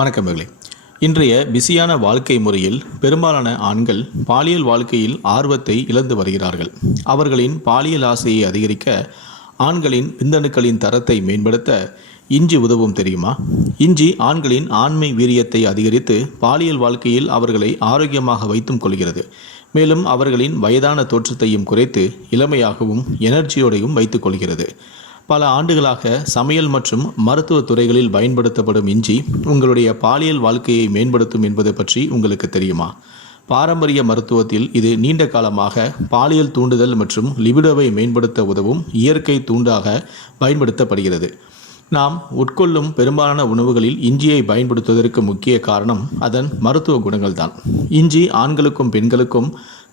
வணக்கங்களே. இன்றைய பிஸியான வாழ்க்கை முறையில் பெரும்பாலான ஆண்கள் பாலியல் வாழ்க்கையில் ஆர்வத்தை இழந்து வருகிறார்கள். அவர்களின் பாலியல் ஆசையை அதிகரிக்க ஆண்களின் விந்தணுக்களின் தரத்தை மேம்படுத்த இஞ்சி உதவும் தெரியுமா? இஞ்சி ஆண்களின் ஆண்மை வீரியத்தை அதிகரித்து பாலியல் வாழ்க்கையில் அவர்களை ஆரோக்கியமாக வைத்தும் கொள்கிறது. மேலும் அவர்களின் வயதான தோற்றத்தையும் குறைத்து இளமையாகவும் எனர்ஜியோடையும் வைத்துக் கொள்கிறது. பல ஆண்டுகளாக சமையல் மற்றும் மருத்துவ துறைகளில் பயன்படுத்தப்படும் இஞ்சி உங்களுடைய பாலியல் வாழ்க்கையை மேம்படுத்தும் என்பது பற்றி உங்களுக்கு தெரியுமா? பாரம்பரிய மருத்துவத்தில் இது நீண்ட காலமாக பாலியல் தூண்டுதல் மற்றும் லிபிடோவை மேம்படுத்த உதவும் இயற்கை தூண்டாக பயன்படுத்தப்படுகிறது. நாம் உட்கொள்ளும் பெரும்பாலான உணவுகளில் இஞ்சியை பயன்படுத்துவதற்கு முக்கிய காரணம் அதன் மருத்துவ குணங்கள் தான். இஞ்சி ஆண்களுக்கும் பெண்களுக்கும்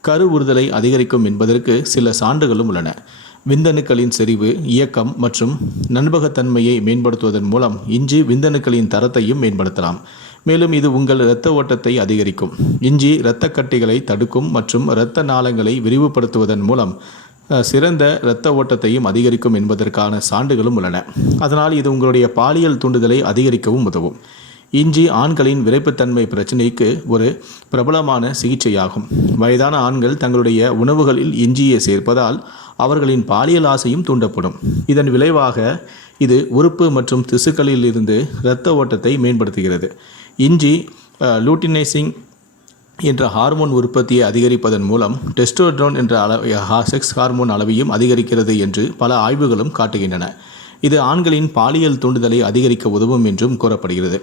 கருவுறுதலை அதிகரிக்கும் என்பதற்கு சில சான்றுகளும் உள்ளன. விந்தணுக்களின் செறிவு, இயக்கம் மற்றும் நண்பகத்தன்மையை மேம்படுத்துவதன் மூலம் இஞ்சி விந்தணுக்களின் தரத்தையும் மேம்படுத்தலாம். மேலும் இது உங்கள் இரத்த ஓட்டத்தை அதிகரிக்கும். இஞ்சி இரத்தக்கட்டிகளை தடுக்கும் மற்றும் இரத்த நாளங்களை விரிவுபடுத்துவதன் மூலம் சிறந்த இரத்த ஓட்டத்தையும் அதிகரிக்கும் என்பதற்கான சான்றுகளும் உள்ளன. அதனால் இது உங்களுடைய பாலியல் தூண்டுதலை அதிகரிக்கவும் உதவும். இஞ்சி ஆண்களின் விரைப்புத்தன்மை பிரச்சினைக்கு ஒரு பிரபலமான சிகிச்சையாகும். வயதான ஆண்கள் தங்களுடைய உணவுகளில் இஞ்சியை சேர்ப்பதால் அவர்களின் பாலியல் ஆசையும் தூண்டப்படும். இதன் விளைவாக இது உறுப்பு மற்றும் திசுக்களில் இருந்து இரத்த ஓட்டத்தை மேம்படுத்துகிறது. இஞ்சி லூட்டினைசிங் என்ற ஹார்மோன் உற்பத்தியை அதிகரிப்பதன் மூலம் டெஸ்டோஸ்டெரோன் என்ற செக்ஸ் ஹார்மோன் அளவையும் அதிகரிக்கிறது என்று பல ஆய்வுகளும் காட்டுகின்றன. இது ஆண்களின் பாலியல் தூண்டுதலை அதிகரிக்க உதவும் என்றும் கூறப்படுகிறது.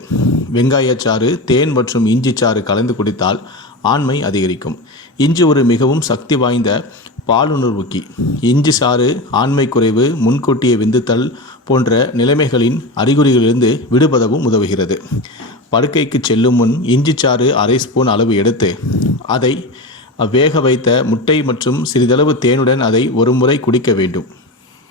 வெங்காயச்சாறு, தேன் மற்றும் இஞ்சி சாறு கலந்து குடித்தால் ஆண்மை அதிகரிக்கும். இஞ்சி ஒரு மிகவும் சக்தி வாய்ந்த பாலுணர்வுக்கி. இஞ்சி சாறு ஆண்மை குறைவு, முன்கூட்டிய விந்துத்தல் போன்ற நிலைமைகளின் அறிகுறிகளிலிருந்து விடுபடவும் உதவுகிறது. படுக்கைக்கு செல்லும் முன் இஞ்சி சாறு அரை ஸ்பூன் அளவு எடுத்து அதை வேக வைத்த முட்டை மற்றும் சிறிதளவு தேனுடன் அதை ஒரு முறை குடிக்க வேண்டும்.